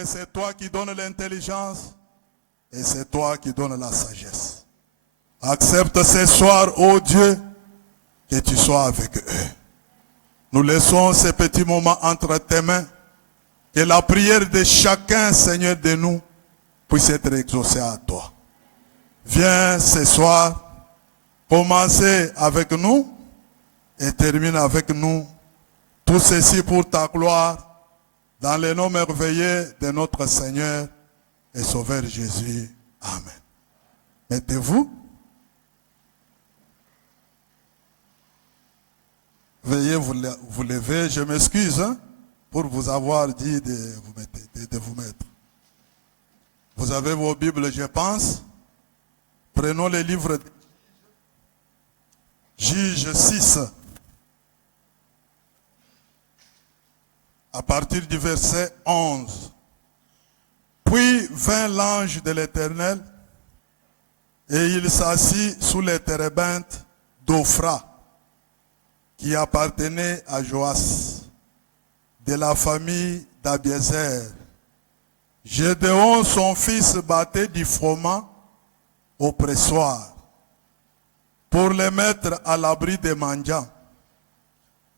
que c'est toi qui donnes l'intelligence et c'est toi qui donnes la sagesse. Accepte ce soir, ô Dieu, que tu sois avec eux. Nous laissons ces petits moments entre tes mains. Que la prière de chacun, Seigneur, de nous, puisse être exaucée à toi. Viens ce soir, commencer avec nous et termine avec nous. Tout ceci pour ta gloire, dans le nom merveilleux de notre Seigneur et Sauveur Jésus. Amen. Mettez-vous. Veuillez vous lever. Je m'excuse pour vous avoir dit de vous mettre. Vous avez vos Bibles, je pense. Prenons les livres de Juge 6. À partir du verset 11. Puis vint l'ange de l'Éternel et il s'assit sous les térébintes d'Ophra, qui appartenait à Joas, de la famille d'Abiézer. Gédéon, son fils, battait du froment au pressoir pour les mettre à l'abri des mendiants.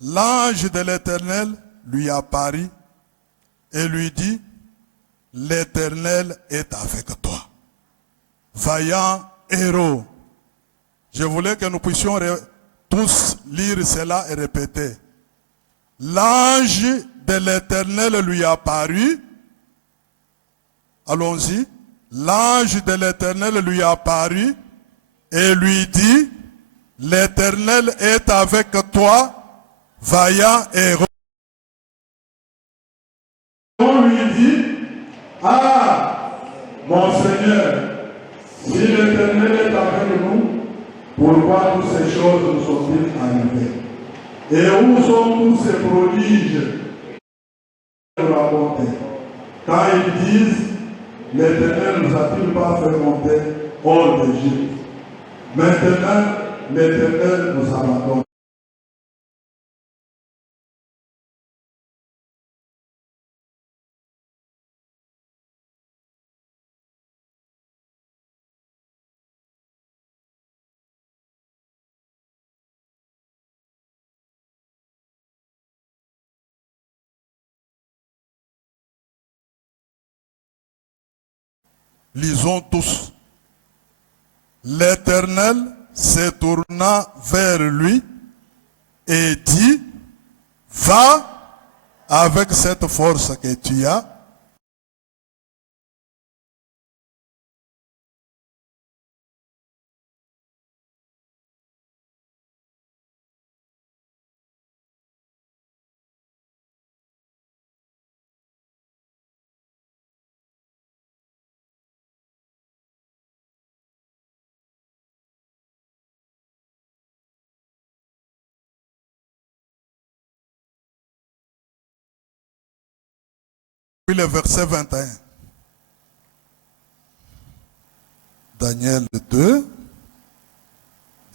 L'ange de l'Éternel lui apparut et lui dit, l'Éternel est avec toi, vaillant héros. Je voulais que nous puissions tous lire cela et répéter. L'ange de l'Éternel lui apparut. Allons-y. L'ange de l'Éternel lui apparut et lui dit, l'Éternel est avec toi, vaillant héros. On lui dit, ah, mon Seigneur, si l'Éternel est avec nous, pourquoi toutes ces choses nous sont-ils arrivées? Et où sont tous ces prodiges de la bonté? Quand ils disent, l'Éternel ne nous a-t-il pas fait monter hors d'Égypte? Maintenant, l'Éternel nous abandonne. Lisons tous. L'Éternel se tourna vers lui et dit, va avec cette force que tu as. Puis le verset 21. Daniel 2,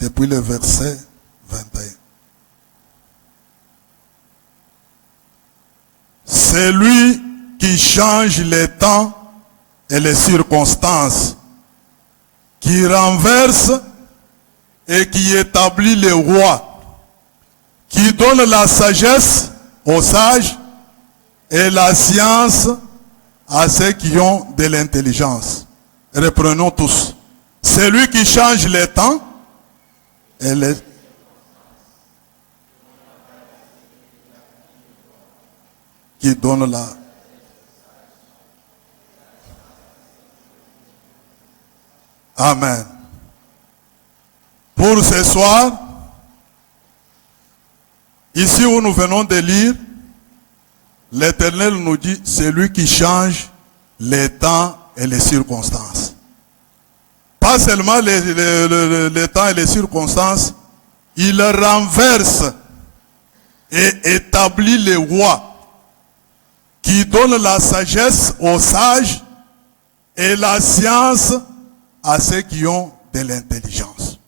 depuis le verset 21. C'est lui qui change les temps et les circonstances, qui renverse et qui établit les rois, qui donne la sagesse aux sages et la science à ceux qui ont de l'intelligence. Reprenons tous. C'est lui qui change les temps et les... qui donne la... Amen. Pour ce soir, ici où nous venons de lire, l'Éternel nous dit, c'est lui qui change les temps et les circonstances. Pas seulement les temps et les circonstances, il renverse et établit les rois qui donnent la sagesse aux sages et la science à ceux qui ont de l'intelligence.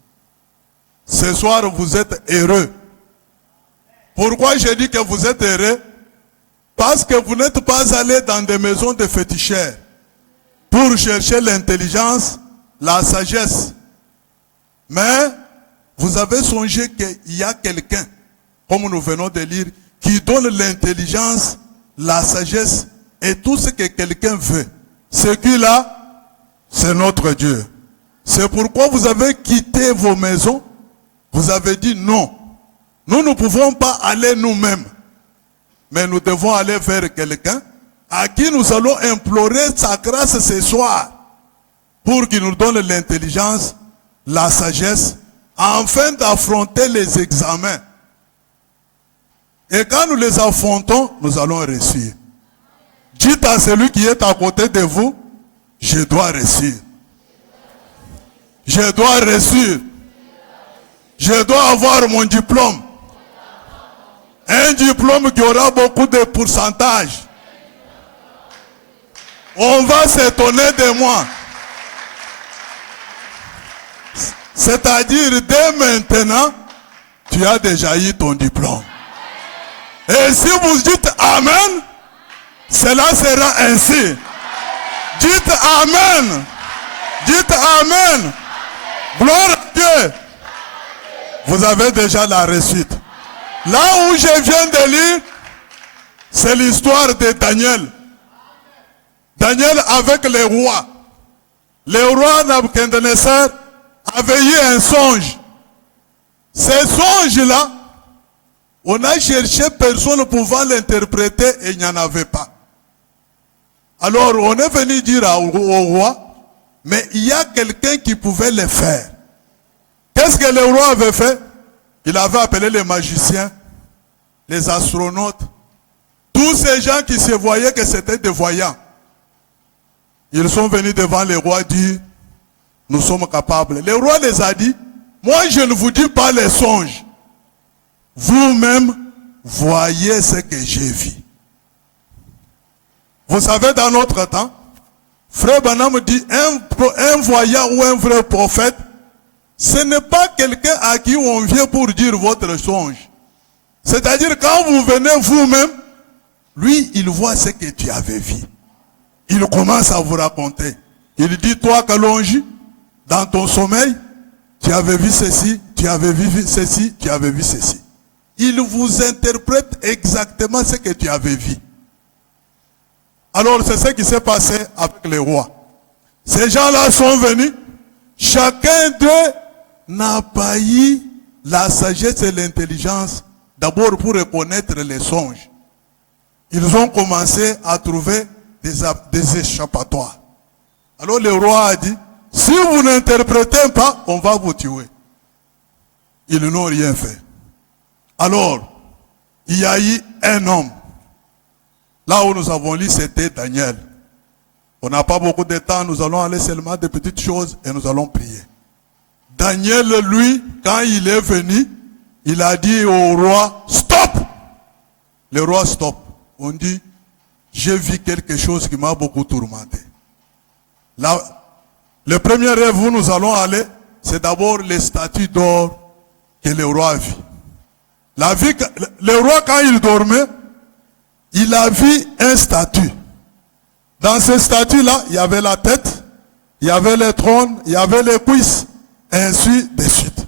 Ce soir, vous êtes heureux. Pourquoi je dis que vous êtes heureux? Parce que vous n'êtes pas allé dans des maisons de féticheurs pour chercher l'intelligence, la sagesse. Mais vous avez songé qu'il y a quelqu'un, comme nous venons de lire, qui donne l'intelligence, la sagesse et tout ce que quelqu'un veut. Ce qu'il a, c'est notre Dieu. C'est pourquoi vous avez quitté vos maisons. Vous avez dit non. Nous ne pouvons pas aller nous-mêmes. Mais nous devons aller vers quelqu'un à qui nous allons implorer sa grâce ce soir pour qu'il nous donne l'intelligence, la sagesse, afin d'affronter les examens. Et quand nous les affrontons, nous allons réussir. Dites à celui qui est à côté de vous, je dois réussir. Je dois réussir. Je dois avoir mon diplôme. Un diplôme qui aura beaucoup de pourcentage. On va s'étonner de moi. C'est-à-dire, dès maintenant, tu as déjà eu ton diplôme. Et si vous dites Amen, cela sera ainsi. Dites Amen. Dites Amen. Gloire à Dieu. Vous avez déjà la réussite. Là où je viens de lire, c'est l'histoire de Daniel. Daniel avec les rois. Le roi Nabuchodonosor avait eu un songe. Ce songe-là, on a cherché personne pouvant l'interpréter et il n'y en avait pas. Alors on est venu dire au roi, mais il y a quelqu'un qui pouvait le faire. Qu'est-ce que le roi avait fait? Il avait appelé les magiciens, les astronautes, tous ces gens qui se voyaient que c'était des voyants. Ils sont venus devant le roi dire, nous sommes capables. Le roi les a dit, moi je ne vous dis pas les songes. Vous-même, voyez ce que j'ai vu. Vous savez, dans notre temps, Frère Branham dit, un voyant ou un vrai prophète, ce n'est pas quelqu'un à qui on vient pour dire votre songe. C'est-à-dire, quand vous venez vous-même, lui, il voit ce que tu avais vu. Il commence à vous raconter. Il dit, toi, Kalonji, dans ton sommeil, tu avais vu ceci, tu avais vu ceci, tu avais vu ceci. Il vous interprète exactement ce que tu avais vu. Alors, c'est ce qui s'est passé avec les rois. Ces gens-là sont venus. Chacun d'eux n'a pas eu la sagesse et l'intelligence d'abord pour reconnaître les songes. Ils ont commencé à trouver des échappatoires. Alors le roi a dit, si vous n'interprétez pas, on va vous tuer. Ils n'ont rien fait. Alors, il y a eu un homme. Là où nous avons lu, c'était Daniel. On n'a pas beaucoup de temps, nous allons aller seulement des petites choses et nous allons prier. Daniel, lui, quand il est venu, il a dit au roi, stop! Le roi stop. On dit, j'ai vu quelque chose qui m'a beaucoup tourmenté. Là, le premier rêve où nous allons aller, c'est d'abord les statues d'or que le roi a vu. Le roi, quand il dormait, il a vu un statue. Dans ce statue-là, il y avait la tête, il y avait le trône, il y avait les cuisses, et ainsi de suite.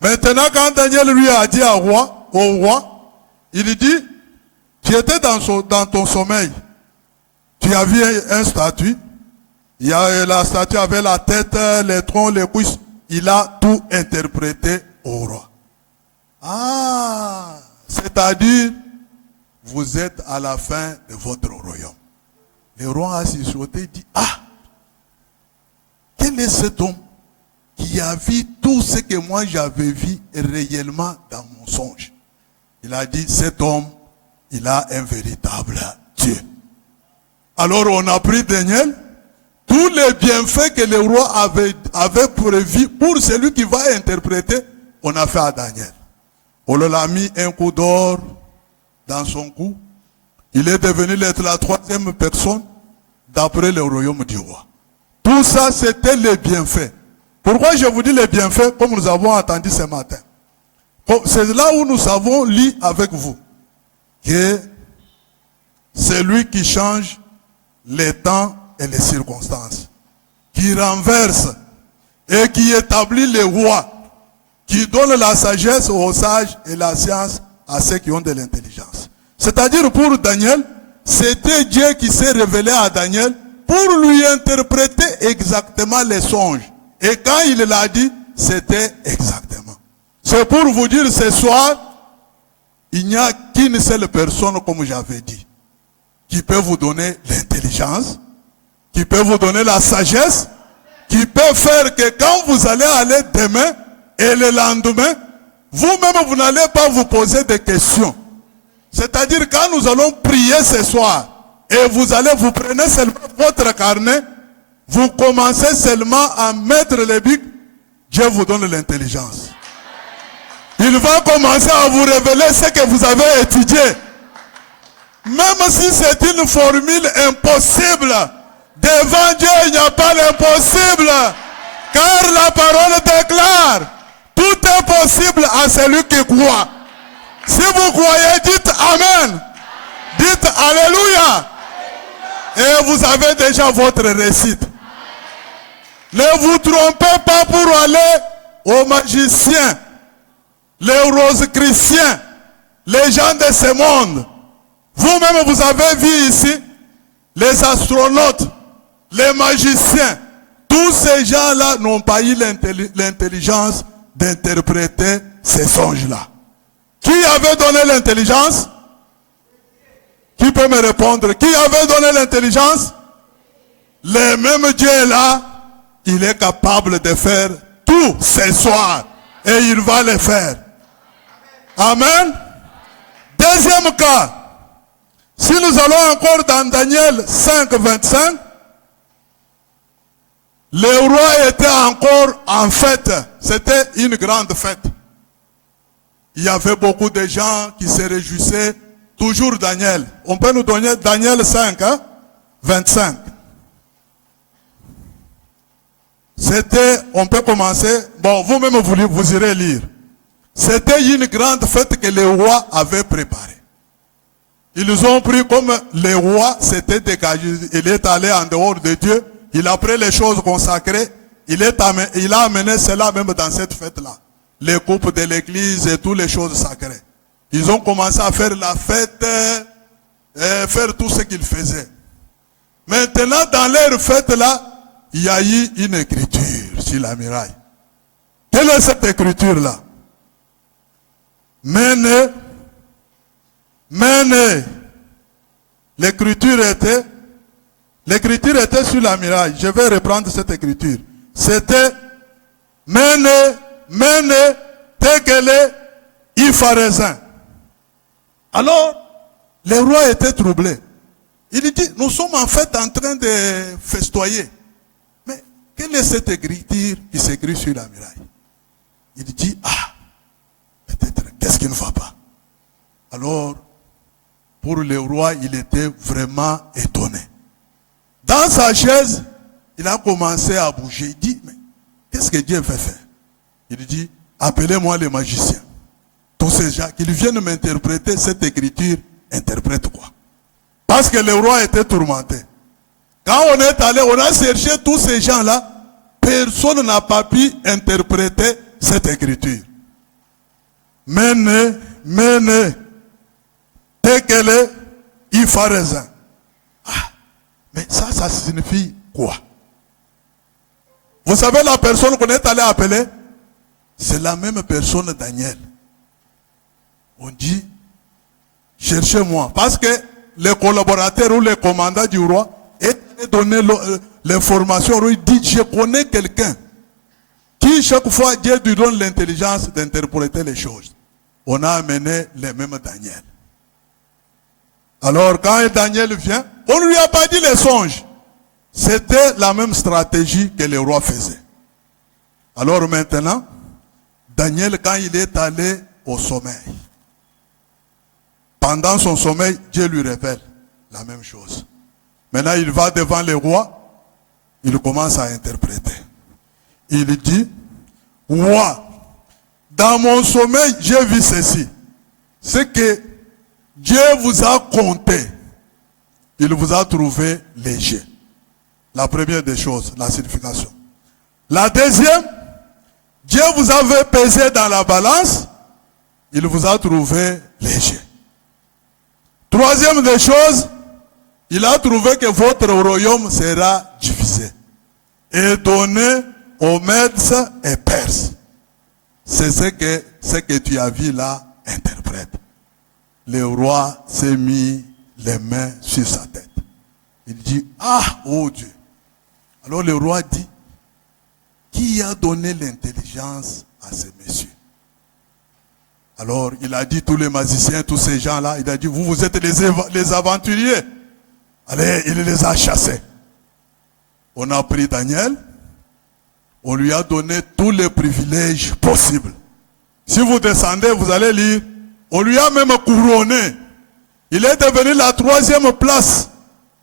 Maintenant, quand Daniel lui a dit au roi, il dit, tu étais dans ton sommeil, tu as vu un statue, la statue avait la tête, les troncs, les cuisses, il a tout interprété au roi. Ah, c'est-à-dire, vous êtes à la fin de votre royaume. Le roi a sursauté et dit, ah, quel est cet homme qui a vu tout ce que moi j'avais vu réellement dans mon songe? Il a dit, cet homme, il a un véritable Dieu. Alors on a pris Daniel, tous les bienfaits que le roi avait prévus pour celui qui va interpréter, on a fait à Daniel. On lui a mis un coup d'or dans son cou. Il est devenu la troisième personne d'après le royaume du roi. Tout ça, c'était les bienfaits. Pourquoi je vous dis les bienfaits, comme nous avons entendu ce matin? C'est là où nous avons lu avec vous que C'est lui qui change les temps et les circonstances, qui renverse et qui établit les rois, qui donne la sagesse aux sages et la science à ceux qui ont de l'intelligence. C'est-à-dire pour Daniel, c'était Dieu qui s'est révélé à Daniel pour lui interpréter exactement les songes. Et quand il l'a dit, c'était exactement. C'est pour vous dire ce soir, il n'y a qu'une seule personne, comme j'avais dit, qui peut vous donner l'intelligence, qui peut vous donner la sagesse, qui peut faire que quand vous allez aller demain et le lendemain, vous-même, vous n'allez pas vous poser des questions. C'est-à-dire quand nous allons prier ce soir, et vous allez, vous prenez seulement votre carnet, vous commencez seulement à mettre les bics, Dieu vous donne l'intelligence. Il va commencer à vous révéler ce que vous avez étudié. Même si c'est une formule impossible, devant Dieu il n'y a pas l'impossible. Car la parole déclare, tout est possible à celui qui croit. Si vous croyez, dites Amen. Dites Alléluia. Et vous avez déjà votre récite. Ne vous trompez pas pour aller aux magiciens, les rosicruciens, les gens de ce monde. Vous-même, vous avez vu ici les astronautes, les magiciens. Tous ces gens-là n'ont pas eu l'intelligence d'interpréter ces songes-là. Qui avait donné l'intelligence? Qui peut me répondre? Qui avait donné l'intelligence? Le même Dieu là, il est capable de faire tout ce soir. Et il va le faire. Amen. Deuxième cas. Si nous allons encore dans Daniel 5, 25, le roi était encore en fête. C'était une grande fête. Il y avait beaucoup de gens qui se réjouissaient. Toujours Daniel. On peut nous donner Daniel 5, 25. C'était, on peut commencer. Bon, vous-même vous irez lire. C'était une grande fête que le roi avait préparée. Ils ont pris comme le roi s'était dégagé. Il est allé en dehors de Dieu. Il a pris les choses consacrées. Il a amené cela même dans cette fête-là. Les coupes de l'église et toutes les choses sacrées. Ils ont commencé à faire la fête, faire tout ce qu'ils faisaient. Maintenant, dans leur fête-là, il y a eu une écriture sur la muraille. Quelle est cette écriture-là? Mene. L'écriture était sur la muraille. Je vais reprendre cette écriture. C'était Mene, Tekele, Ipharezin. Alors, le roi était troublé. Il dit, nous sommes en fait en train de festoyer. Mais quelle est cette écriture qui s'écrit sur la muraille? Il dit, peut-être, qu'est-ce qui ne va pas? Alors, pour le roi, il était vraiment étonné. Dans sa chaise, il a commencé à bouger. Il dit, mais qu'est-ce que Dieu veut faire? Il dit, appelez-moi les magiciens. Tous ces gens qui viennent m'interpréter cette écriture, interprète quoi? Parce que le roi était tourmenté. Quand on est allé, on a cherché tous ces gens-là, personne n'a pas pu interpréter cette écriture. Mene, Tekele, Ipharezin. Mais ça signifie quoi? Vous savez la personne qu'on est allé appeler? C'est la même personne Daniel. On dit, cherchez-moi. Parce que les collaborateurs ou les commandants du roi étaient donné l'information. Il dit, je connais quelqu'un qui chaque fois Dieu lui donne l'intelligence d'interpréter les choses. On a amené les mêmes Daniel. Alors quand Daniel vient, on ne lui a pas dit les songes. C'était la même stratégie que le roi faisait. Alors maintenant, Daniel, quand il est allé au sommeil, pendant son sommeil, Dieu lui révèle la même chose. Maintenant, il va devant le roi, il commence à interpréter. Il dit, roi, dans mon sommeil, j'ai vu ceci. C'est que Dieu vous a compté il vous a trouvé léger. La première des choses, la signification. La deuxième, Dieu vous avait pesé dans la balance, il vous a trouvé léger. Troisième des choses, il a trouvé que votre royaume sera divisé et donné aux Mèdes et Perses. C'est ce que tu as vu là, interprète. Le roi s'est mis les mains sur sa tête. Il dit, ah, oh Dieu. Alors le roi dit, qui a donné l'intelligence à ces messieurs? Alors il a dit, tous les magiciens, tous ces gens-là, il a dit, vous êtes les aventuriers. Allez, il les a chassés. On a pris Daniel, on lui a donné tous les privilèges possibles. Si vous descendez, vous allez lire, on lui a même couronné. Il est devenu la 3e place.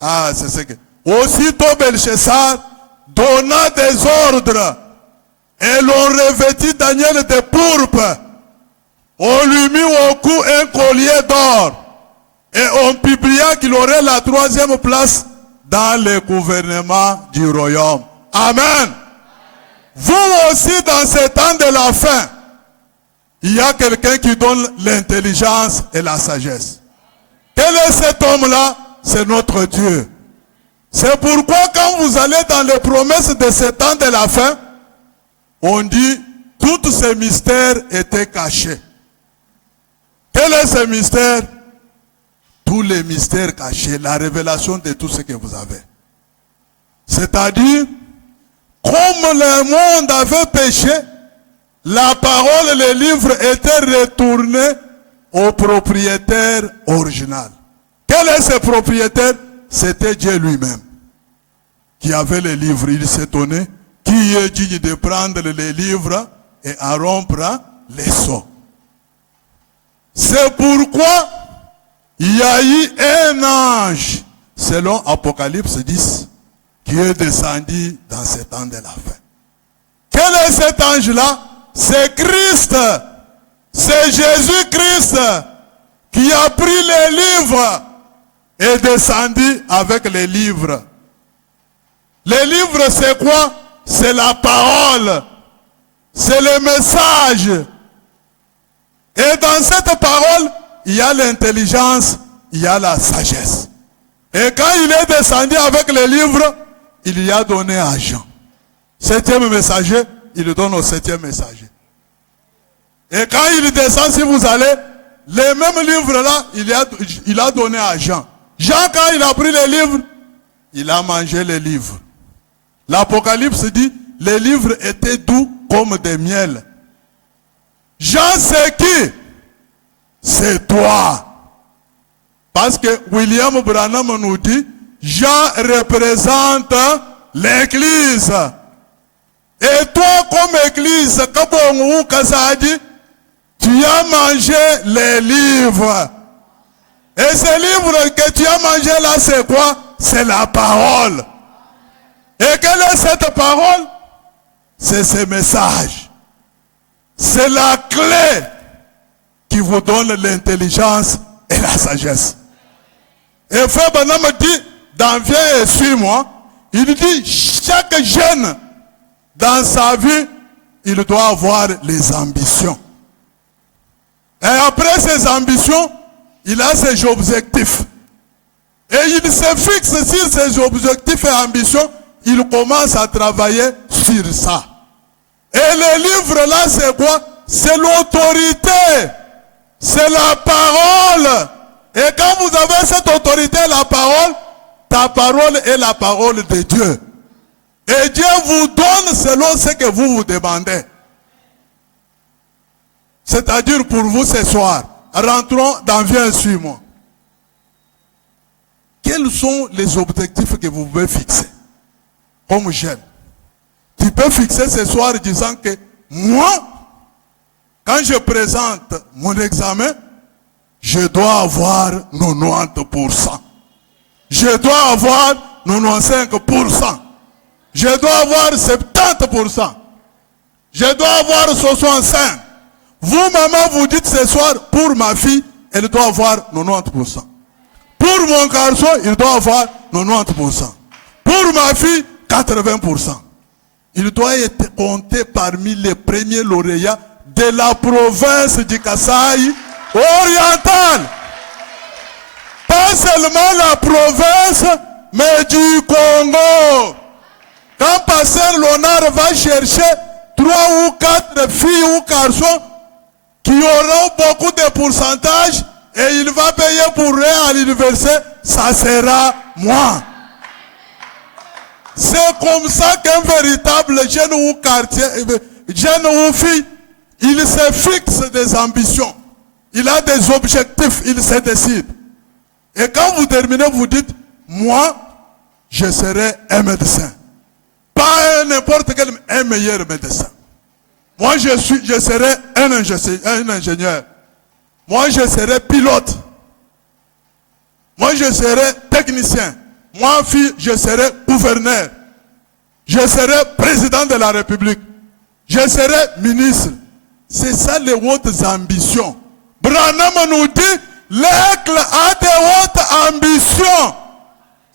Ah, c'est ce que... Aussitôt Belchazar donna des ordres et l'on revêtit Daniel de pourpre. On lui mit au cou un collier d'or et on publia qu'il aurait la 3e place dans le gouvernement du royaume. Amen. Vous aussi, dans ces temps de la fin, il y a quelqu'un qui donne l'intelligence et la sagesse. Quel est cet homme-là? C'est notre Dieu. C'est pourquoi quand vous allez dans les promesses de ces temps de la fin, on dit, tous ces mystères étaient cachés. Quel est ce mystère? Tous les mystères cachés, la révélation de tout ce que vous avez. C'est-à-dire, comme le monde avait péché, la parole, les livres étaient retournés au propriétaire original. Quel est ce propriétaire? C'était Dieu lui-même qui avait les livres. Il s'étonnait, qui est digne de prendre les livres et à rompre les sceaux. C'est pourquoi il y a eu un ange, selon Apocalypse 10, qui est descendu dans ce temps de la fin. Quel est cet ange-là? C'est Christ. C'est Jésus-Christ qui a pris les livres et descendu avec les livres. Les livres, c'est quoi? C'est la parole. C'est le message. Et dans cette parole, il y a l'intelligence, il y a la sagesse. Et quand il est descendu avec les livres, il y a donné à Jean. 7e messager, il le donne au 7e messager. Et quand il descend, si vous allez, les mêmes livres-là, il a donné à Jean. Jean, quand il a pris les livres, il a mangé les livres. L'Apocalypse dit, les livres étaient doux comme des miels. Jean, c'est qui? C'est toi. Parce que William Branham nous dit, Jean représente l'église. Et toi, comme église, tu as mangé les livres. Et ces livres que tu as mangé là, c'est quoi? C'est la parole. Et quelle est cette parole? C'est ce message. C'est la clé qui vous donne l'intelligence et la sagesse. Et Frère Branham dit, dans Viens et suis-moi, il dit, chaque jeune, dans sa vie, il doit avoir les ambitions. Et après ces ambitions, il a ses objectifs. Et il se fixe sur ses objectifs et ambitions, il commence à travailler sur ça. Et le livre là, c'est quoi? C'est l'autorité. C'est la parole. Et quand vous avez cette autorité, la parole, ta parole est la parole de Dieu. Et Dieu vous donne selon ce que vous vous demandez. C'est-à-dire pour vous ce soir, rentrons dans Viens et suis-moi. Quels sont les objectifs que vous pouvez fixer comme jeune? Tu peux fixer ce soir disant que moi, quand je présente mon examen, je dois avoir 90%. Je dois avoir 95%. Je dois avoir 70%. Je dois avoir 65%. Vous, maman, vous dites ce soir, pour ma fille, elle doit avoir 90%. Pour mon garçon, il doit avoir 90%. Pour ma fille, 80%. Il doit être compté parmi les premiers lauréats de la province du Kasaï oriental. Pas seulement la province, mais du Congo. Quand Pasteur Léonard va chercher 3 ou 4 filles ou garçons qui auront beaucoup de pourcentage et il va payer pour eux à l'université, ça sera moi. C'est comme ça qu'un véritable jeune ou quartier, jeune ou fille, il se fixe des ambitions. Il a des objectifs, il se décide. Et quand vous terminez, vous dites, moi, je serai un médecin. Pas n'importe quel, un meilleur médecin. Moi, je serai un ingénieur. Moi, je serai pilote. Moi, je serai technicien. Moi, fille, je serai gouverneur. Je serai président de la République. Je serai ministre. C'est ça les hautes ambitions. Branham nous dit, l'aigle a des hautes ambitions.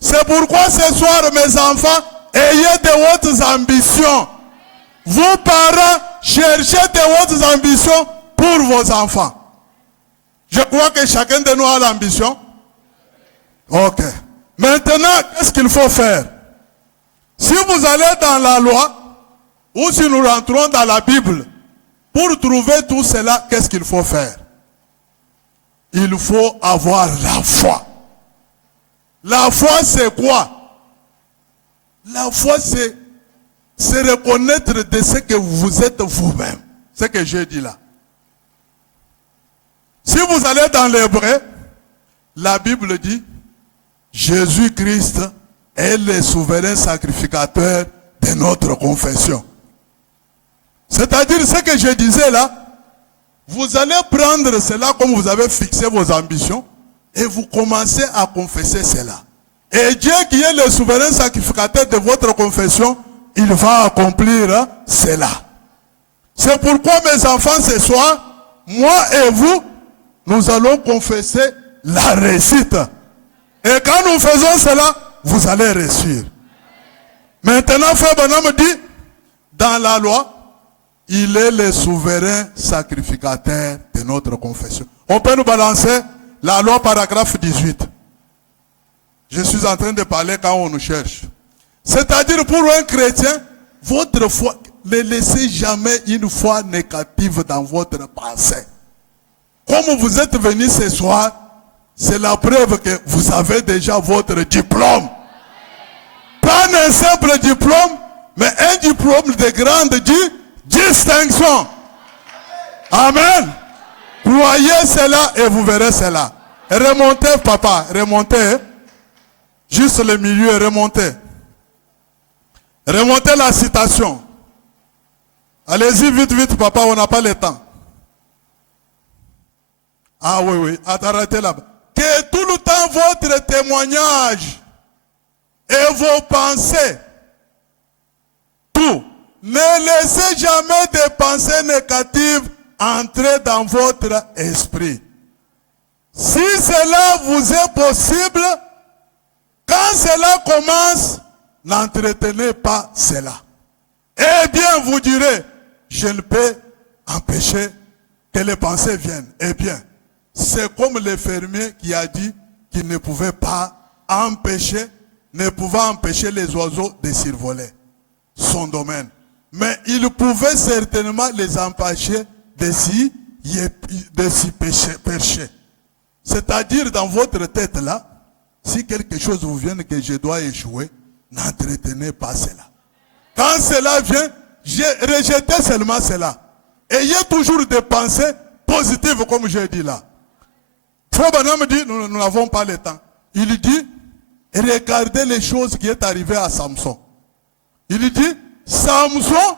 C'est pourquoi ce soir, mes enfants, ayez des hautes ambitions. Vous, parents, cherchez des hautes ambitions pour vos enfants. Je crois que chacun de nous a l'ambition. Ok. Maintenant, qu'est-ce qu'il faut faire? Si vous allez dans la loi, ou si nous rentrons dans la Bible, pour trouver tout cela, qu'est-ce qu'il faut faire? Il faut avoir la foi. La foi, c'est quoi? La foi, c'est reconnaître de ce que vous êtes vous-même. Ce que j'ai dit là. Si vous allez dans l'hébreu, la Bible dit, Jésus-Christ est le souverain sacrificateur de notre confession. C'est-à-dire ce que je disais là, vous allez prendre cela comme vous avez fixé vos ambitions et vous commencez à confesser cela. Et Dieu qui est le souverain sacrificateur de votre confession, il va accomplir cela. C'est pourquoi mes enfants ce soir, moi et vous, nous allons confesser la réussite. Et quand nous faisons cela, vous allez réussir. Maintenant, Frère Branham dit, dans la loi, il est le souverain sacrificateur de notre confession. On peut nous balancer la loi paragraphe 18. Je suis en train de parler quand on nous cherche. C'est-à-dire pour un chrétien, votre foi, ne laissez jamais une foi négative dans votre pensée. Comme vous êtes venus ce soir, c'est la preuve que vous avez déjà votre diplôme. Pas un simple diplôme, mais un diplôme de grande distinction. Amen. Croyez cela et vous verrez cela. Remontez, papa, remontez. Juste le milieu, remontez. Remontez la citation. Allez-y vite, vite, papa, on n'a pas le temps. Ah oui, oui, arrêtez là-bas. Que tout le temps votre témoignage et vos pensées, tout, ne laissez jamais des pensées négatives entrer dans votre esprit. Si cela vous est possible, quand cela commence, n'entretenez pas cela. Eh bien, vous direz, je ne peux empêcher que les pensées viennent. Eh bien, c'est comme le fermier qui a dit qu'il ne pouvait pas empêcher, ne pouvait empêcher les oiseaux de survoler son domaine. Mais il pouvait certainement les empêcher de s'y percher. C'est-à-dire dans votre tête là, si quelque chose vous vient que je dois échouer, n'entretenez pas cela. Quand cela vient, rejetez seulement cela. Ayez toujours des pensées positives comme j'ai dit là. Frère Branham dit, nous n'avons pas le temps. Il dit, regardez les choses qui est arrivées à Samson. Il dit, Samson,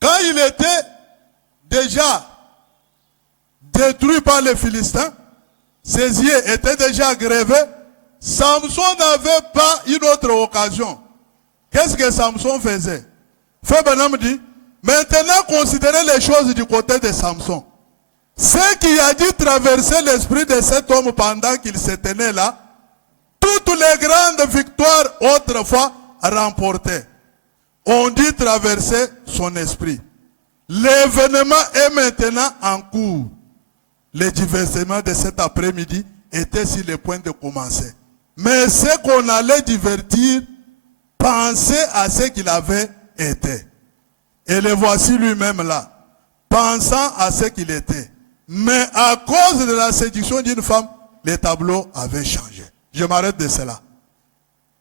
quand il était déjà détruit par les Philistins, ses yeux étaient déjà grevés, Samson n'avait pas une autre occasion. Qu'est-ce que Samson faisait? Frère Branham dit, maintenant considérez les choses du côté de Samson. Ce qui a dû traverser l'esprit de cet homme pendant qu'il se tenait là, toutes les grandes victoires autrefois remportées ont dû traverser son esprit. L'événement est maintenant en cours. Le divertissement de cet après-midi était sur le point de commencer. Mais ce qu'on allait divertir, pensez à ce qu'il avait été. Et le voici lui-même là, pensant à ce qu'il était. Mais à cause de la séduction d'une femme, les tableaux avaient changé. Je m'arrête de cela.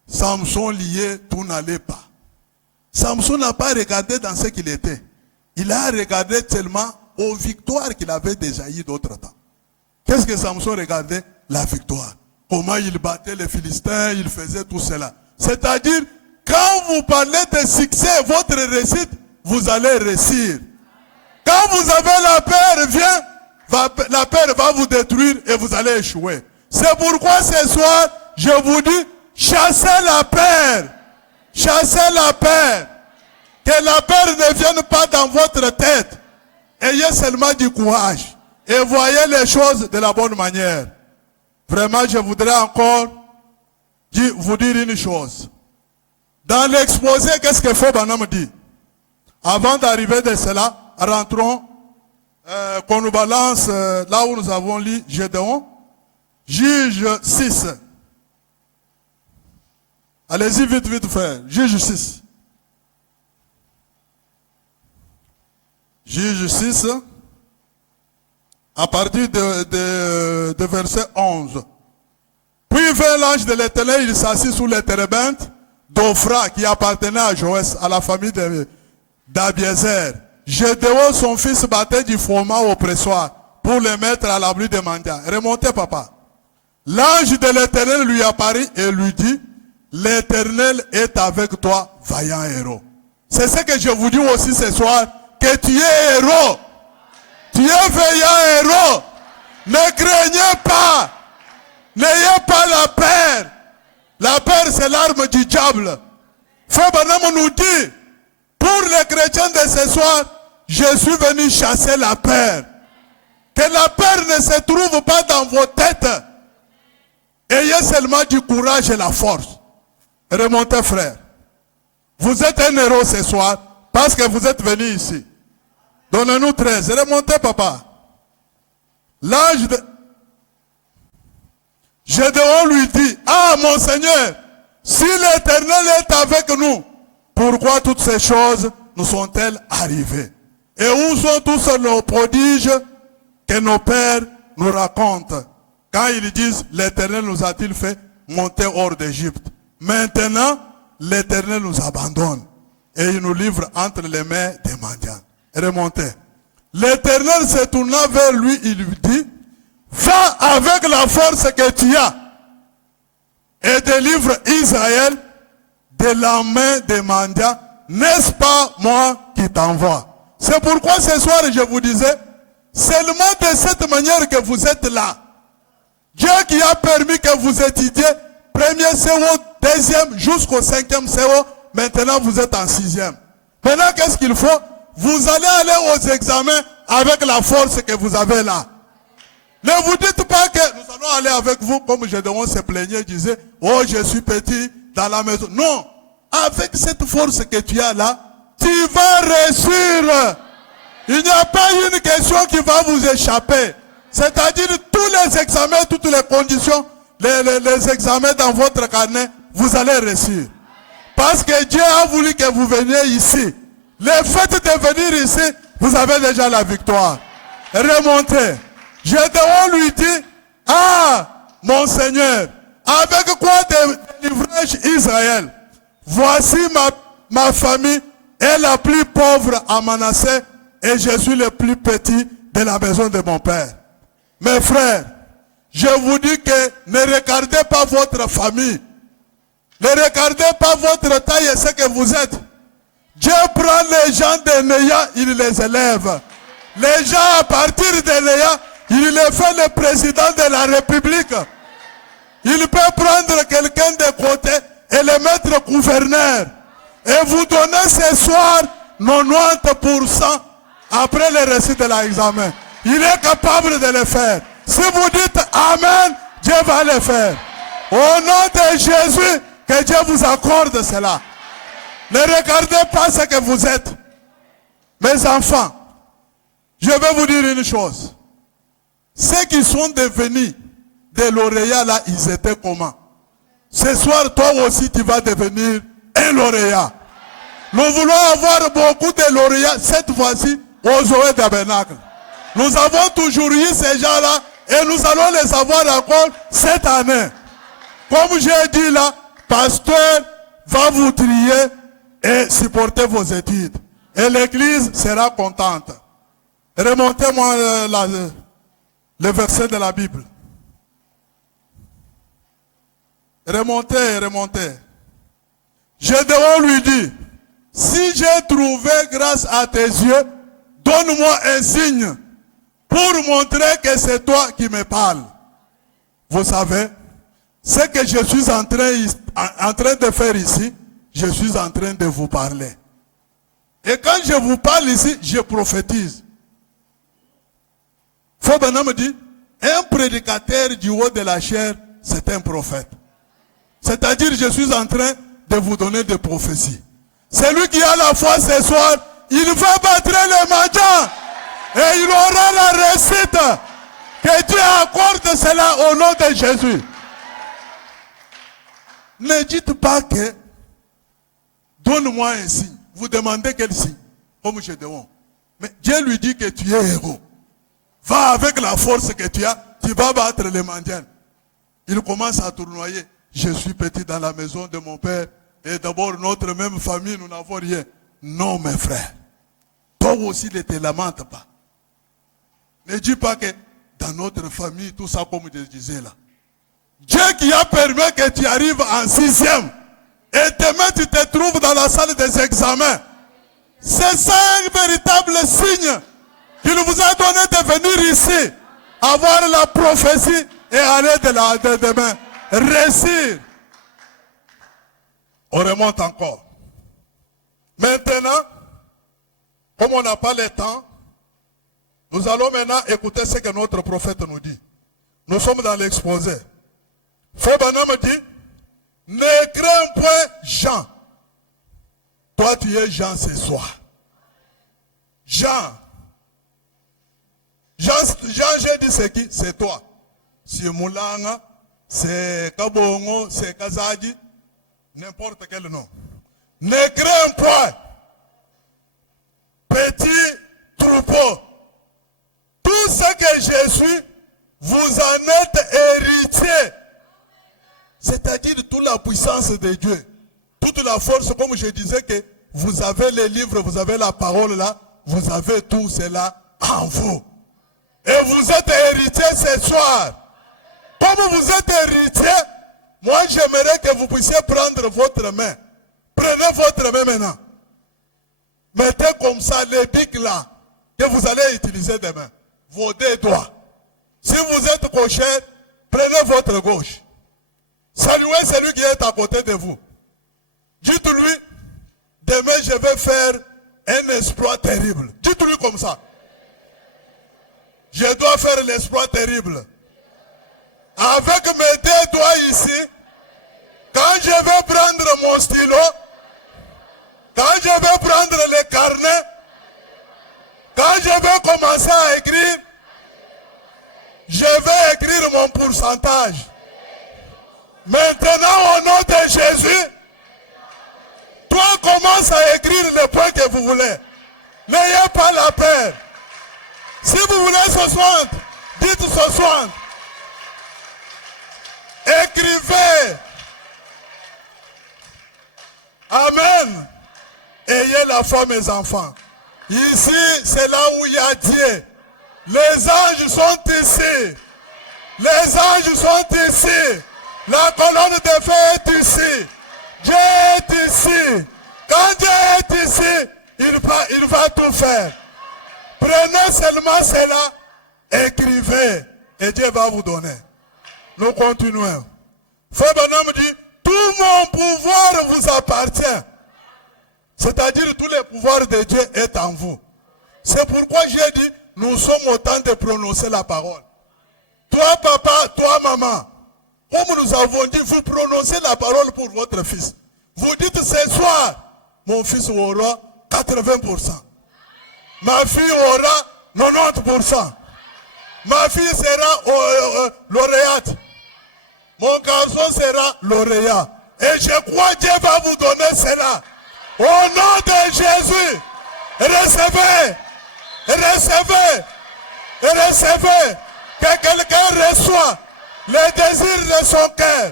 Samson lié, tout n'allait pas. Samson n'a pas regardé dans ce qu'il était. Il a regardé tellement aux victoires qu'il avait déjà eues d'autres temps. Qu'est-ce que Samson regardait? La victoire. Comment il battait les Philistins, il faisait tout cela. C'est-à-dire, quand vous parlez de succès, votre réussite, vous allez réussir. Quand vous avez la peur, la peur va vous détruire et vous allez échouer. C'est pourquoi ce soir, je vous dis, chassez la peur. Chassez la peur. Que la peur ne vienne pas dans votre tête. Ayez seulement du courage. Et voyez les choses de la bonne manière. Vraiment, je voudrais encore vous dire une chose. Dans l'exposé, qu'est-ce que Fobanam dit? Avant d'arriver de cela, rentrons, qu'on nous balance là où nous avons lu Gédéon, Juge 6. Allez-y vite, vite, frère. Juge 6. Juge 6, à partir de verset 11. Puis vint l'ange de l'Éternel, il s'assit sous les térébintes d'Ophra, qui appartenait à Joès, à la famille d'Abiezer. Gédéon, son fils, battait du froment au pressoir pour le mettre à l'abri des mendiants. Remontez, papa. L'ange de l'Éternel lui apparut et lui dit, l'Éternel est avec toi, vaillant héros. C'est ce que je vous dis aussi ce soir, que tu es héros. Tu es vaillant héros. Ne craignez pas. N'ayez pas la peur. La peur, c'est l'arme du diable. Frère Branham nous dit, pour les chrétiens de ce soir, je suis venu chasser la peur. Que la peur ne se trouve pas dans vos têtes. Ayez seulement du courage et la force. Remontez, frère. Vous êtes un héros ce soir parce que vous êtes venu ici. Donnez-nous 13. Remontez, papa. L'ange de Gédéon lui dit, ah mon Seigneur, si l'Éternel est avec nous, pourquoi toutes ces choses nous sont-elles arrivées? Et où sont tous nos prodiges que nos pères nous racontent? Quand ils disent, l'Éternel nous a-t-il fait monter hors d'Égypte? Maintenant, l'Éternel nous abandonne et il nous livre entre les mains des mendiants. Remontez. L'Éternel se tourna vers lui, il lui dit, va avec la force que tu as et délivre Israël de la main des mendiants. N'est-ce pas moi qui t'envoie? C'est pourquoi ce soir je vous disais, seulement de cette manière que vous êtes là, Dieu qui a permis que vous étudiez premier CO, deuxième jusqu'au cinquième CO, maintenant vous êtes en sixième. Maintenant qu'est-ce qu'il faut? Vous allez aller aux examens avec la force que vous avez là. Ne vous dites pas que nous allons aller avec vous, comme Gédéon se plaignait, disait, oh je suis petit dans la maison. Non, avec cette force que tu as là, tu vas réussir. Il n'y a pas une question qui va vous échapper. C'est-à-dire tous les examens, toutes les conditions, les examens dans votre carnet, vous allez réussir. Parce que Dieu a voulu que vous veniez ici. Le fait de venir ici, vous avez déjà la victoire. Remontez. Gédéon lui dit, ah, mon Seigneur, avec quoi délivrais-je Israël? Voici ma famille est la plus pauvre à Manassé et je suis le plus petit de la maison de mon père. Mes frères, je vous dis que ne regardez pas votre famille. Ne regardez pas votre taille et ce que vous êtes. Dieu prend les gens de Néa, il les élève. Les gens à partir de Néa, il les fait le président de la République. Il peut prendre quelqu'un de côté et le mettre gouverneur. Et vous donner ce soir 90% après le récit de l'examen. Il est capable de le faire. Si vous dites Amen, Dieu va le faire. Au nom de Jésus, que Dieu vous accorde cela. Ne regardez pas ce que vous êtes. Mes enfants, je vais vous dire une chose. Ceux qui sont devenus des lauréats là, ils étaient comment? Ce soir, toi aussi, tu vas devenir un lauréat. Nous voulons avoir beaucoup de lauréats, cette fois-ci, aux Zoé Tabernacle. Nous avons toujours eu ces gens-là et nous allons les avoir encore cette année. Comme j'ai dit là, pasteur va vous trier et supporter vos études. Et l'église sera contente. Remontez-moi le verset de la Bible. Remontez. Gédéon lui dit, si j'ai trouvé grâce à tes yeux, donne-moi un signe pour montrer que c'est toi qui me parles. Vous savez, ce que je suis en train de faire ici, je suis en train de vous parler. Et quand je vous parle ici, je prophétise. Fobana me dit, un prédicateur du haut de la chair, c'est un prophète. C'est-à-dire, je suis en train de vous donner des prophéties. Celui qui a la foi ce soir, il va battre les mendiants. Et il aura la réussite. Que Dieu accorde cela au nom de Jésus. Ne dites pas que donne-moi un signe. Vous demandez quel signe? Comme je demande. Mais Dieu lui dit que tu es héros. Va avec la force que tu as, tu vas battre les mendiants. Il commence à tournoyer. Je suis petit dans la maison de mon père. Et d'abord, notre même famille, nous n'avons rien. Non, mes frères. Toi aussi, ne te lamente pas. Ne dis pas que dans notre famille, tout ça, comme je disais là. Dieu qui a permis que tu arrives en 6e. Et demain, tu te trouves dans la salle des examens. C'est ça un véritable signe qu'il vous a donné de venir ici. Avoir la prophétie et aller de demain. Réussir. On remonte encore. Maintenant, comme on n'a pas le temps, nous allons maintenant écouter ce que notre prophète nous dit. Nous sommes dans l'exposé. Fobana me dit, ne crains point Jean. Toi tu es Jean ce soir. Jean, j'ai dit c'est qui? C'est toi. C'est Moulanga, c'est Kabongo, c'est Kazadi, n'importe quel nom. Ne crains point, petit troupeau. Tout ce que je suis, vous en êtes héritiers. C'est-à-dire toute la puissance de Dieu. Toute la force, comme je disais que vous avez les livres, vous avez la parole là, vous avez tout cela en vous. Et vous êtes héritiers ce soir. Comme vous êtes héritiers, moi j'aimerais que vous puissiez prendre votre main. Prenez votre main maintenant. Mettez comme ça les bics là, que vous allez utiliser demain. Vos deux doigts. Si vous êtes gaucher, prenez votre gauche. Saluez celui qui est à côté de vous. Dites-lui, demain je vais faire un exploit terrible. Dites-lui comme ça. Je dois faire l'exploit terrible. Avec mes deux doigts ici, quand je vais prendre mon stylo, quand je vais prendre le carnet, quand je vais commencer à écrire, je vais écrire mon pourcentage. Maintenant, au nom de Jésus, toi commence à écrire les points que vous voulez. N'ayez pas la peur. Si vous voulez 60, dites 60. Écrivez. Amen. Ayez la foi, mes enfants. Ici, c'est là où il y a Dieu. Les anges sont ici. Les anges sont ici. La colonne de feu est ici. Dieu est ici. Quand Dieu est ici, il va tout faire. Prenez seulement cela, écrivez, et Dieu va vous donner. Nous continuons. Fabana me dit, tout mon pouvoir vous appartient. C'est-à-dire tout le pouvoir de Dieu est en vous. C'est pourquoi j'ai dit, nous sommes au temps de prononcer la parole. Toi, papa, toi, maman, comme nous avons dit, vous prononcez la parole pour votre fils. Vous dites ce soir, mon fils aura 80%. Ma fille aura 90%. Ma fille sera lauréate. Mon garçon sera lauréat. Et je crois que Dieu va vous donner cela. Au nom de Jésus, recevez, recevez, recevez. Que quelqu'un reçoive les désirs de son cœur.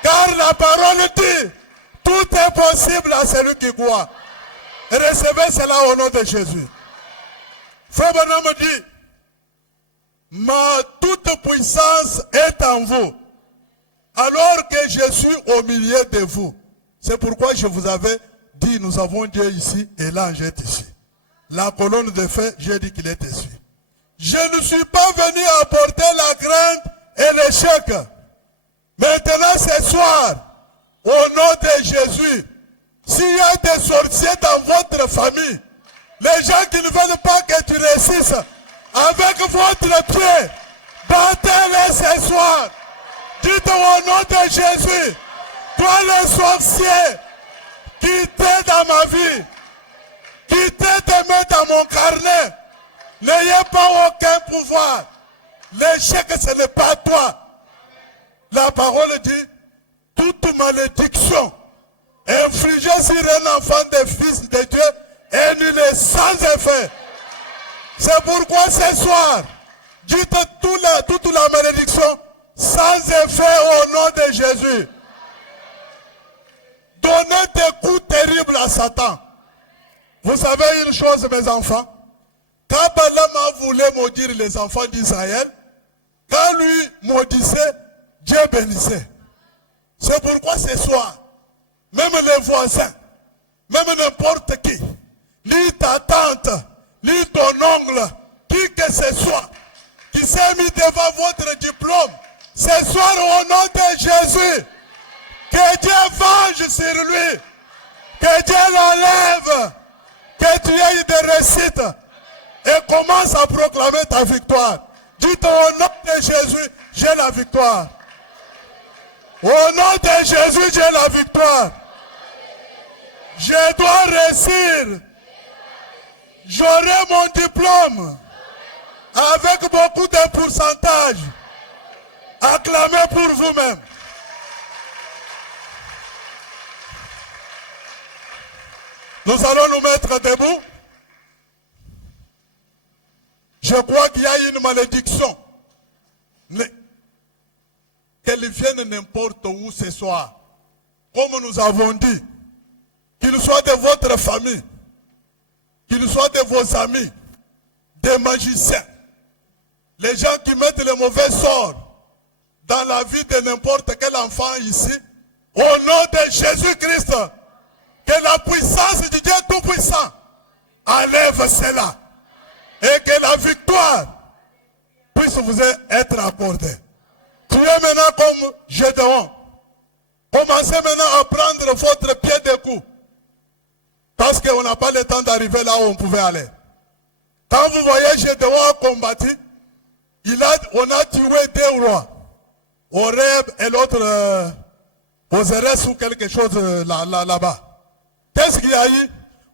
Car la parole dit, tout est possible à celui qui croit. Recevez cela au nom de Jésus. Frère Branham dit, ma toute puissance est en vous, alors que je suis au milieu de vous. C'est pourquoi je vous avais dit, nous avons Dieu ici et l'ange est ici. La colonne de feu, j'ai dit qu'il est ici. Je ne suis pas venu apporter la crainte et l'échec. Maintenant, ce soir, au nom de Jésus, s'il y a des sorciers dans votre famille, les gens qui ne veulent pas que tu réussisses, avec votre pied, battez-les ce soir. Dites au nom de Jésus, toi le sorcier, quittez dans ma vie, quittez tes mains dans mon carnet, n'ayez pas aucun pouvoir. L'échec, ce n'est pas toi. La parole dit, toute malédiction infligée sur un enfant de fils de Dieu est nulle et sans effet. C'est pourquoi ce soir, dites toute la malédiction sans effet au nom de Jésus. Donnez des coups terribles à Satan. Vous savez une chose, mes enfants, quand Balaam voulait maudire les enfants d'Israël, quand lui maudissait, Dieu bénissait. C'est pourquoi ce soir, même les voisins, même n'importe qui, ni ta tante, ni ton oncle, qui que ce soit, qui s'est mis devant votre diplôme, ce soir au nom de Jésus, que Dieu venge sur lui, que Dieu l'enlève, que tu aies des réussites et commence à proclamer ta victoire. Dites au nom de Jésus, j'ai la victoire. Au nom de Jésus, j'ai la victoire. Je dois réussir. J'aurai mon diplôme avec beaucoup de pourcentage. Acclamez pour vous-même. Nous allons nous mettre debout. Je crois qu'il y a une malédiction. Qu'elle vienne n'importe où ce soir. Comme nous avons dit, qu'il soit de votre famille, qu'il soit de vos amis, des magiciens, les gens qui mettent le mauvais sort dans la vie de n'importe quel enfant ici, au nom de Jésus-Christ, que la puissance du Dieu Tout-Puissant enlève cela et que la victoire puisse vous être accordée. Priez maintenant comme Gédéon. Commencez maintenant à prendre votre pied de coups. Parce qu'on n'a pas le temps d'arriver là où on pouvait aller. Quand vous voyez Gédéon combattu, on a tué deux rois. Horeb et l'autre Osiris ou quelque chose là-bas. Qu'est-ce qu'il y a eu?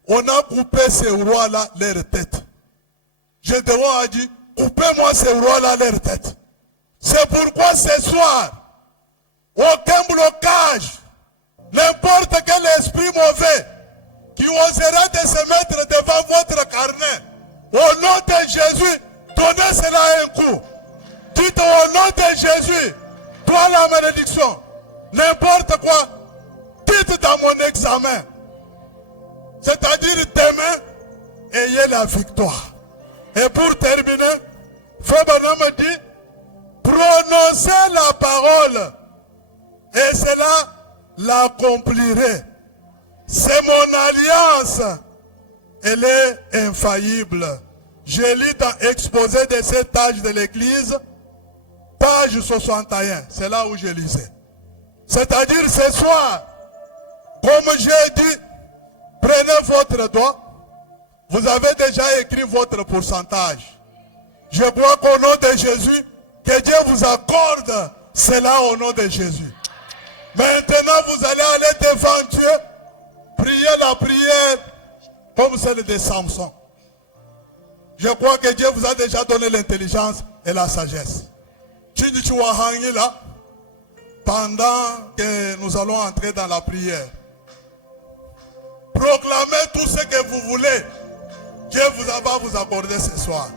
On a coupé ces rois-là leur tête. Gédéon a dit, coupez-moi ces rois-là leur tête. C'est pourquoi ce soir, aucun blocage, n'importe quel esprit mauvais qui osera de se mettre devant votre carnet, au nom de Jésus, donnez cela un coup. Dites au nom de Jésus, toi la malédiction, n'importe quoi, dites dans mon examen. C'est-à-dire demain, ayez la victoire. Et pour terminer, Frère Branham me dit, prononcez la parole et cela l'accomplirait. C'est mon alliance. Elle est infaillible. Je lis dans Exposé de cet âge de l'Église, page 61. C'est là où je lisais. C'est-à-dire ce soir, comme j'ai dit, prenez votre doigt. Vous avez déjà écrit votre pourcentage. Je crois qu'au nom de Jésus, que Dieu vous accorde cela au nom de Jésus. Maintenant, vous allez aller devant Dieu, prier la prière comme celle de Samson. Je crois que Dieu vous a déjà donné l'intelligence et la sagesse. Pendant que nous allons entrer dans la prière, proclamez tout ce que vous voulez. Dieu va vous accorder ce soir.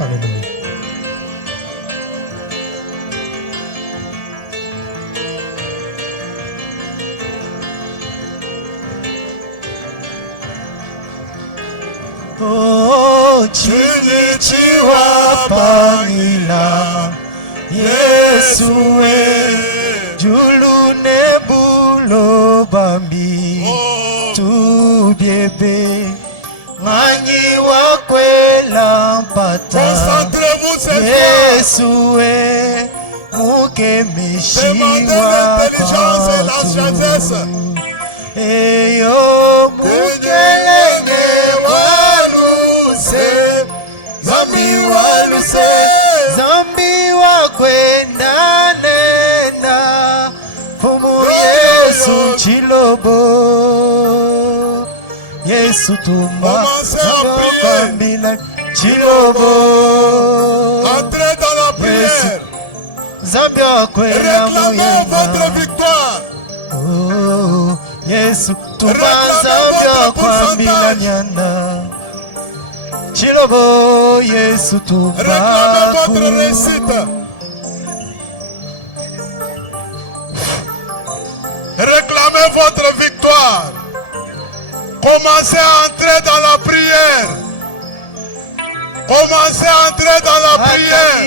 Alléluia. Oh, chini chiwa pangila Yesue Julu nebulo bambi Tu biebe Ngani wakwela mpata Yesue Muke mishiwa patu Eyo mukelenge waluse Zambi waluse Zambi wakwenda nenda Fumu Yesu chilobo Yesu tuma Kambila chilobo Entrez dans la prière. Zambi wakwenda Réclamez votre victoire. Oh, Yesu tumaza kwambila nyanda Chilobo Yesu Réclamez votre tumaku réussite. Réclamez votre victoire. Commencez à entrer dans la prière. Commencez à entrer dans la prière.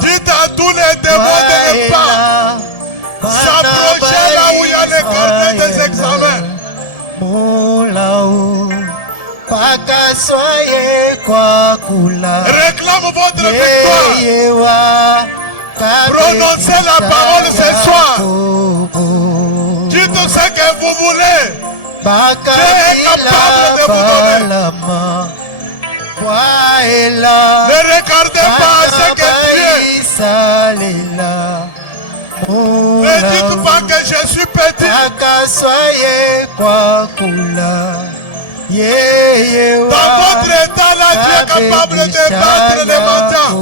Dites à tous les démons de ne pas s'approcher là où il y a les carnets des examens. Réclame votre victoire. Prononcez la parole ce soir. Dites ce que vous voulez. Dieu est capable de vous donner. Ne regardez pas ce que Dieu. Ne dites pas que je suis petit. Dans votre état là, Dieu est capable de battre les mentants.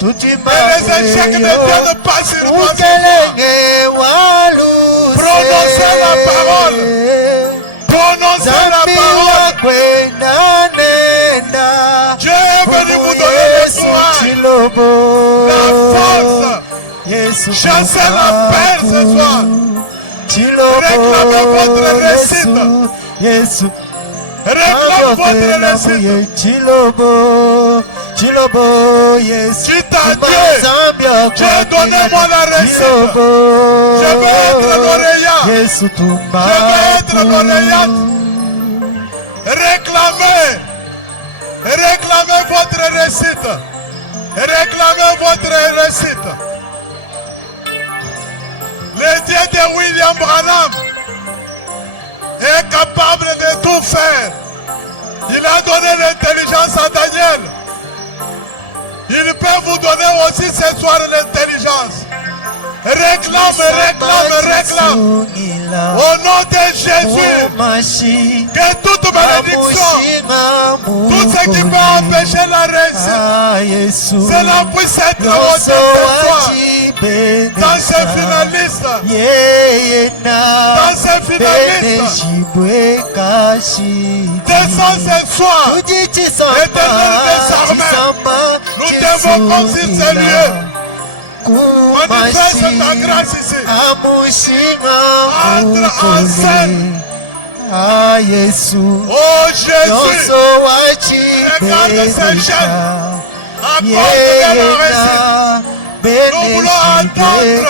Et les échecs ne viennent pas sur moi. Prononcez la parole. Prononcez la parole. Dieu est venu vous donner le courage, la force. Chassez la peur ce soir. Réclamez votre réussite. Réclame votre réussite. Dites à Dieu, Dieu, donnez-moi la réussite. Je veux être lauréat. Je veux être lauréate. Réclamez. Réclamez votre réussite. Réclamez votre réussite. Le Dieu de William Branham est capable de tout faire. Il a donné l'intelligence à Daniel. Il peut vous donner aussi ce soir l'intelligence. Réclame, réclame, réclame. Au nom de Jésus, que toute malédiction, tout ce qui peut empêcher la réussite, cela puisse être ôté ce soir. Dans ces finalistes, dans ces finalistes, descends ce soir, Éternel des armées, nous t'invoquons sur ces lieux. Manifeste ta grâce ici. Entre en scène. Oh Jésus, regarde ces jeunes. Accorde la réussite. Nous voulons entendre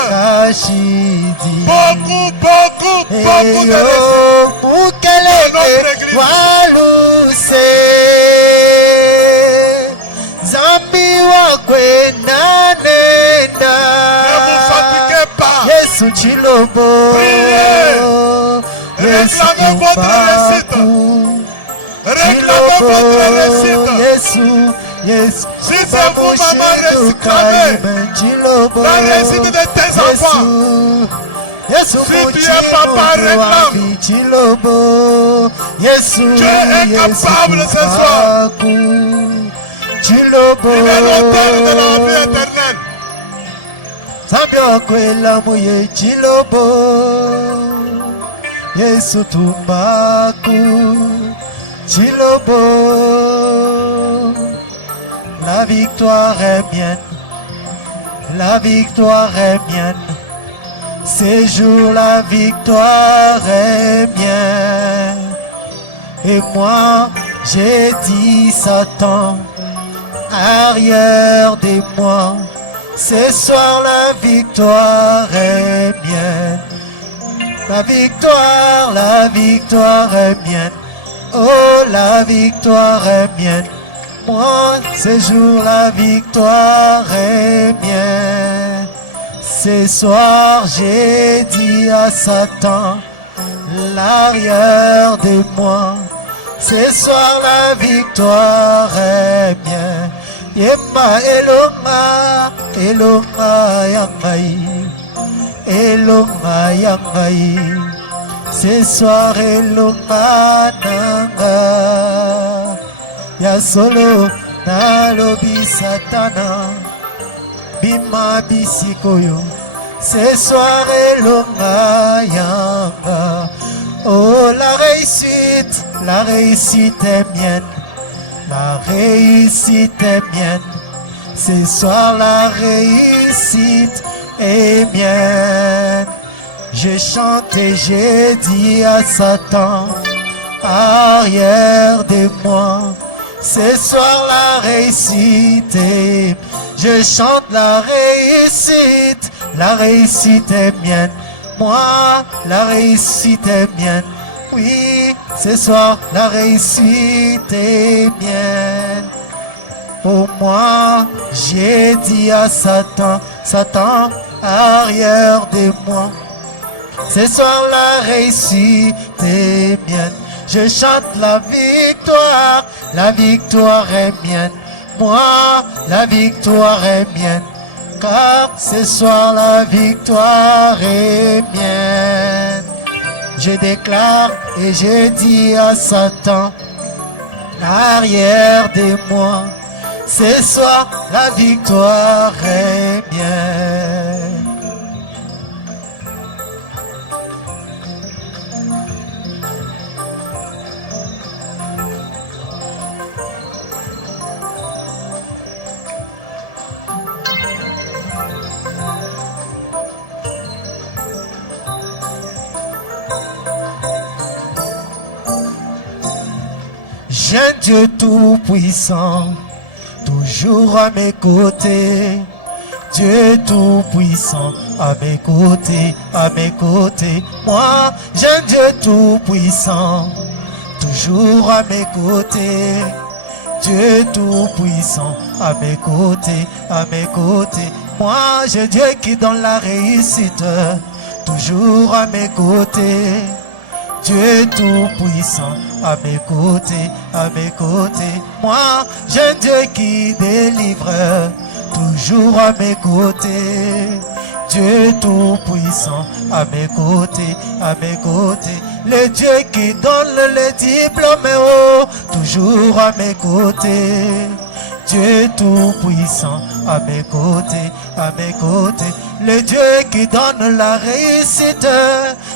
beaucoup, beaucoup, beaucoup de réussite dans notre église. Zambi wa kwenda nenda. Ne vous fatiguez Yesu Chilobo. Réclamez votre réussite. Réclamez votre réussite. Yesu. Si c'est vous, maman, réclamez la réussite de tes enfants. Yesu, si tu es papa, réclame. Yesu, tu es incapable ce soir. Il est l'auteur de la vie éternelle. Yesu Tumbaku Chilobo. La victoire est mienne. La victoire est mienne. Ces jours, la victoire est mienne. Et moi, j'ai dit Satan, arrière de moi. Ce soir, la victoire est mienne. La victoire est mienne. Oh, la victoire est mienne. Moi, ce jour, la victoire est mienne. Ce soir, j'ai dit à Satan, l'arrière de moi. Ce soir, la victoire est mienne. Yema Elonga, Elonga Yangai, Elonga Yangai. Ce soir, Elonga Nanga. Ya solo na lobi Satana. Bima bisikoyo, ce soir Elonga Yanga. Oh, la réussite est mienne. La réussite est mienne. Ce soir la réussite est mienne. Je chante et j'ai dit à Satan, arrière de moi. Ce soir la réussite est. Je chante la réussite est mienne. Moi, la réussite est mienne. Oui, ce soir, la réussite est mienne. Pour moi, j'ai dit à Satan, Satan, arrière de moi. Ce soir, la réussite est mienne. Je chante la victoire est mienne. Moi, la victoire est mienne. Car ce soir la victoire est mienne. Je déclare et je dis à Satan, arrière de moi, ce soir la victoire est mienne. J'ai un Dieu tout-puissant, toujours à mes côtés. Dieu tout-puissant, à mes côtés, à mes côtés. Moi, j'ai un Dieu tout-puissant, toujours à mes côtés. Dieu tout-puissant, à mes côtés, à mes côtés. Moi, j'ai Dieu qui donne la réussite, toujours à mes côtés. Dieu tout-puissant, à mes côtés, à mes côtés. Moi, j'ai un Dieu qui délivre, toujours à mes côtés. Dieu tout-puissant, à mes côtés, à mes côtés. Le Dieu qui donne les diplômes, oh, toujours à mes côtés. Dieu tout-puissant, à mes côtés, à mes côtés. Le Dieu qui donne la réussite,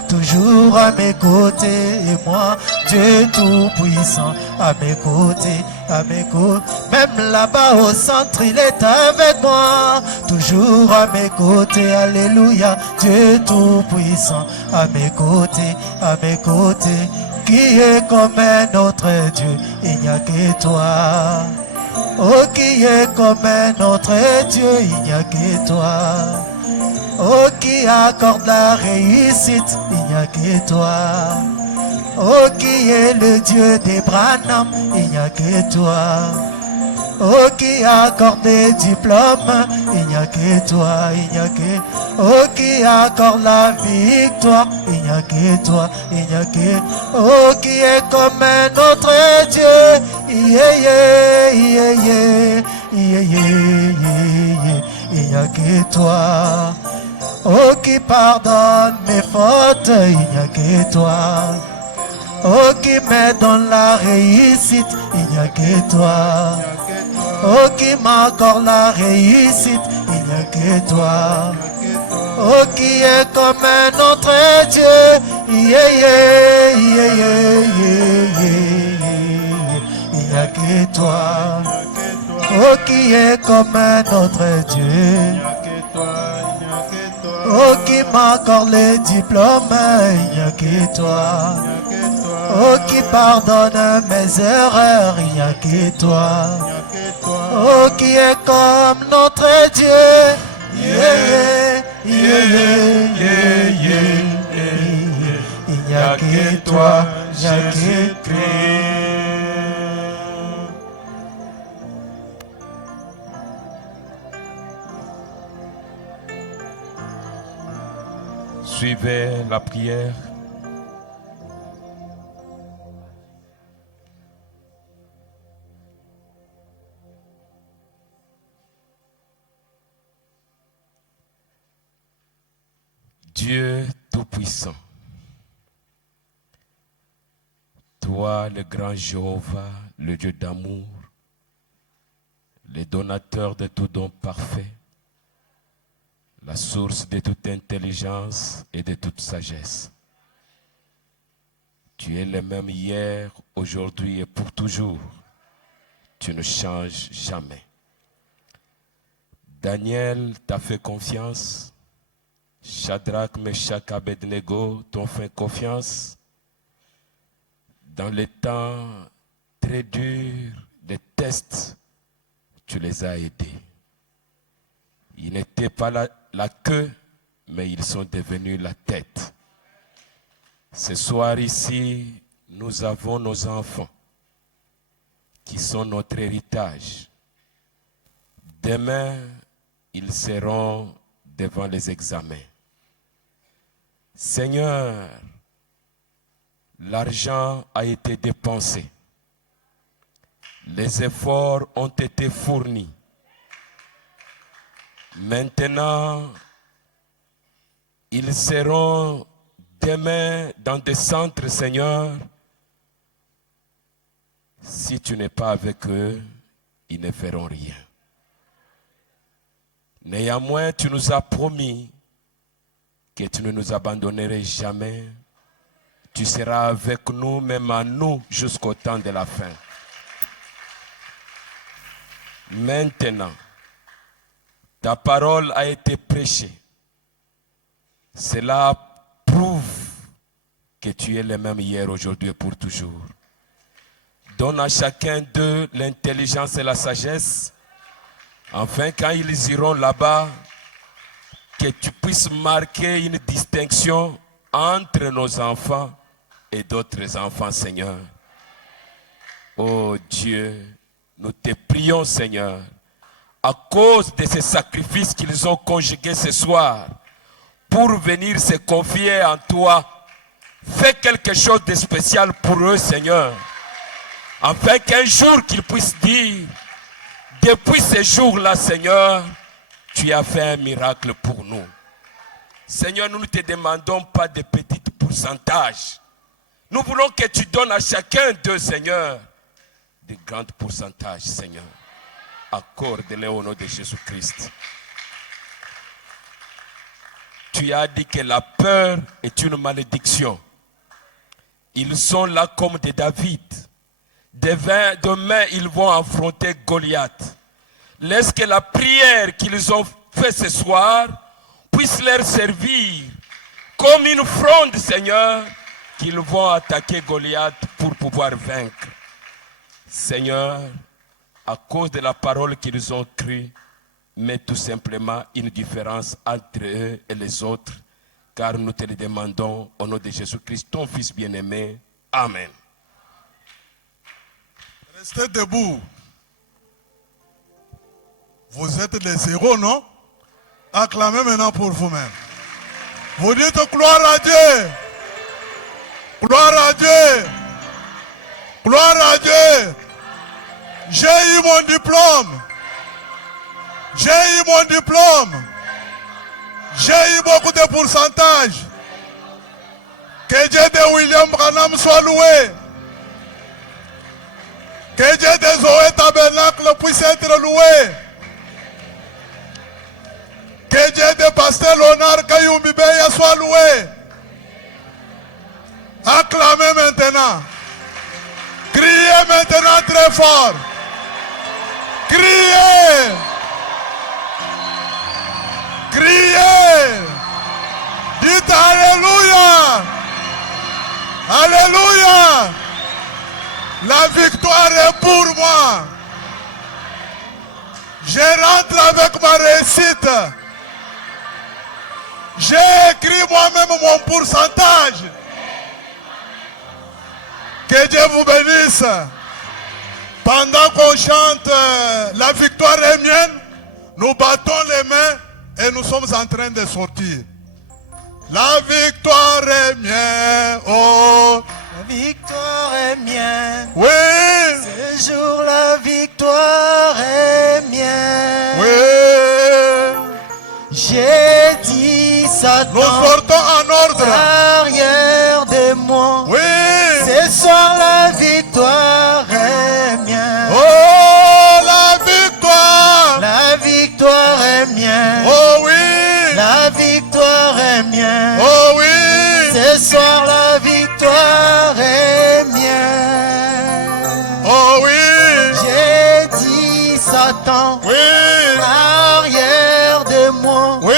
toujours à mes côtés. Et moi, Dieu tout-puissant, à mes côtés, à mes côtés. Même là-bas au centre, il est avec moi, toujours à mes côtés. Alléluia, Dieu tout-puissant, à mes côtés, à mes côtés. Qui est comme un autre Dieu? Il n'y a que toi. Oh, qui est comme un autre Dieu? Il n'y a que toi. Oh, qui accorde la réussite? Il n'y a que toi. Oh, qui est le Dieu d'Abraham? Il n'y a que toi. Oh, qui accorde des diplômes, il n'y a que toi, il n'y a que. Oh, qui accorde la victoire, il n'y a que toi, il n'y a que. Oh, qui est comme notre Dieu, yeah, yeah, yeah, yeah, yeah, yeah, yeah. Il n'y a que toi. Oh, qui pardonne mes fautes, il n'y a que toi. Oh, qui me donne la réussite, il n'y a que toi. Oh, qui m'accorde la réussite, il n'y a que toi. Oh, qui est comme notre Dieu, yeah, yeah, yeah, yeah, yeah, yeah. Il n'y a que toi. Oh, qui est comme notre Dieu. Oh, qui m'accorde les diplômes, il n'y a que toi. Oh, qui pardonne mes erreurs, il n'y a que toi. Oh, qui est comme notre Dieu. Yeah, yeah, yeah, yeah, yeah, yeah. Il n'y a que toi, il n'y a que toi. Suivez la prière. Dieu Tout-Puissant, toi le grand Jéhovah, le Dieu d'amour, le donateur de tout don parfait, la source de toute intelligence et de toute sagesse. Tu es le même hier, aujourd'hui et pour toujours. Tu ne changes jamais. Daniel t'a fait confiance. Shadrach, Meshach, Abednego t'ont fait confiance. Dans les temps très durs, des tests, tu les as aidés. Ils n'étaient pas la queue, mais ils sont devenus la tête. Ce soir ici, nous avons nos enfants qui sont notre héritage. Demain, ils seront devant les examens. Seigneur, l'argent a été dépensé. Les efforts ont été fournis. Maintenant, ils seront demain dans des centres, Seigneur. Si tu n'es pas avec eux, ils ne feront rien. Néanmoins, tu nous as promis que tu ne nous abandonnerais jamais. Tu seras avec nous, même à nous, jusqu'au temps de la fin. Maintenant, ta parole a été prêchée. Cela prouve que tu es le même hier, aujourd'hui et pour toujours. Donne à chacun d'eux l'intelligence et la sagesse, afin quand ils iront là-bas, que tu puisses marquer une distinction entre nos enfants et d'autres enfants, Seigneur. Oh Dieu, nous te prions, Seigneur, à cause de ces sacrifices qu'ils ont conjugués ce soir, pour venir se confier en toi. Fais quelque chose de spécial pour eux, Seigneur, afin qu'un jour qu'ils puissent dire, depuis ce jour-là, Seigneur, tu as fait un miracle pour nous. Seigneur, nous ne te demandons pas de petits pourcentages. Nous voulons que tu donnes à chacun d'eux, Seigneur, de grands pourcentages, Seigneur. Accorde-les au nom de Jésus-Christ. Tu as dit que la peur est une malédiction. Ils sont là comme des David. Demain, ils vont affronter Goliath. Laisse que la prière qu'ils ont faite ce soir puisse leur servir comme une fronde, Seigneur, qu'ils vont attaquer Goliath pour pouvoir vaincre. Seigneur, à cause de la parole qu'ils ont crue, mets tout simplement une différence entre eux et les autres, car nous te le demandons au nom de Jésus-Christ, ton Fils bien-aimé. Amen. Restez debout. Vous êtes des héros, non? Acclamez maintenant pour vous-même. Vous dites gloire à Dieu. Gloire à Dieu. Gloire à Dieu. J'ai eu mon diplôme. J'ai eu mon diplôme. J'ai eu beaucoup de pourcentage. Que Dieu de William Branham soit loué. Que Dieu de Zoé Tabernacle puisse être loué. Que Dieu de Pasteur Léonard Kayumbibeya soit loué. Acclamez maintenant. Criez maintenant très fort. Criez. Criez. Dites Alléluia. Alléluia. La victoire est pour moi. Je rentre avec ma réussite. J'ai écrit moi-même mon pourcentage. Que Dieu vous bénisse. Pendant qu'on chante la victoire est mienne, nous battons les mains et nous sommes en train de sortir. La victoire est mienne. Oh. La victoire est mienne. Oui. Ce jour, la victoire est mienne. Oui. J'ai dit Nous Satan, sortons en ordre. arrière de moi. Oui. Ce soir, la victoire est mienne. Oh, la victoire. La victoire est mienne. Oh oui. La victoire est mienne. Oh oui. Ce soir, la victoire est mienne. Oh oui. J'ai dit Satan, Oui. arrière de moi. Oui.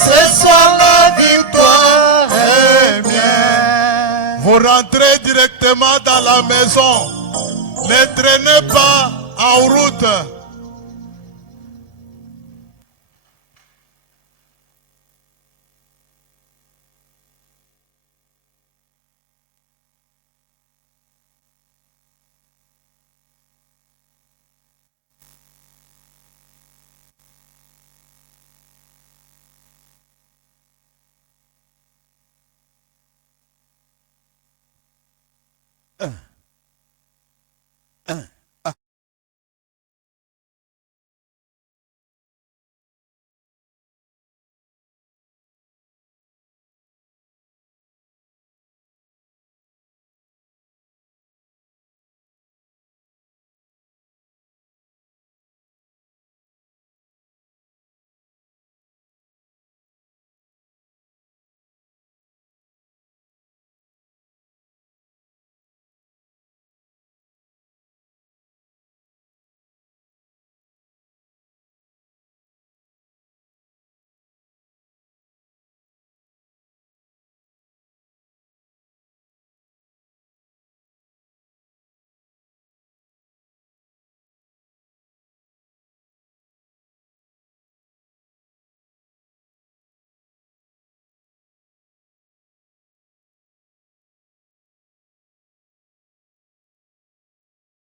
Ce soir, la victoire est mienne. Vous rentrez directement dans la maison. Ne traînez pas en route.